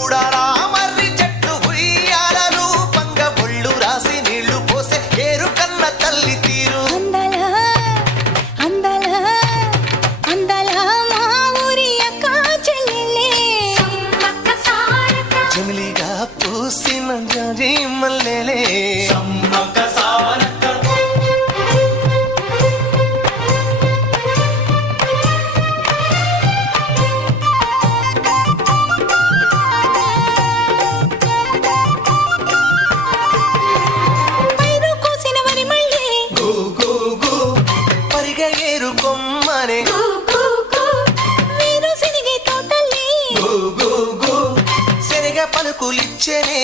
చూడాలా మర్రి చెట్టు ఉయ్యాలలు పంగ ఒళ్ళు రాసి నీళ్లు పోసే ఏరు కన్న తల్లి తీరు జమిలిగా పూసిన జాజి మల్లెలే ఏరు కొమ్మనే శనగ పలుకులిచ్చనే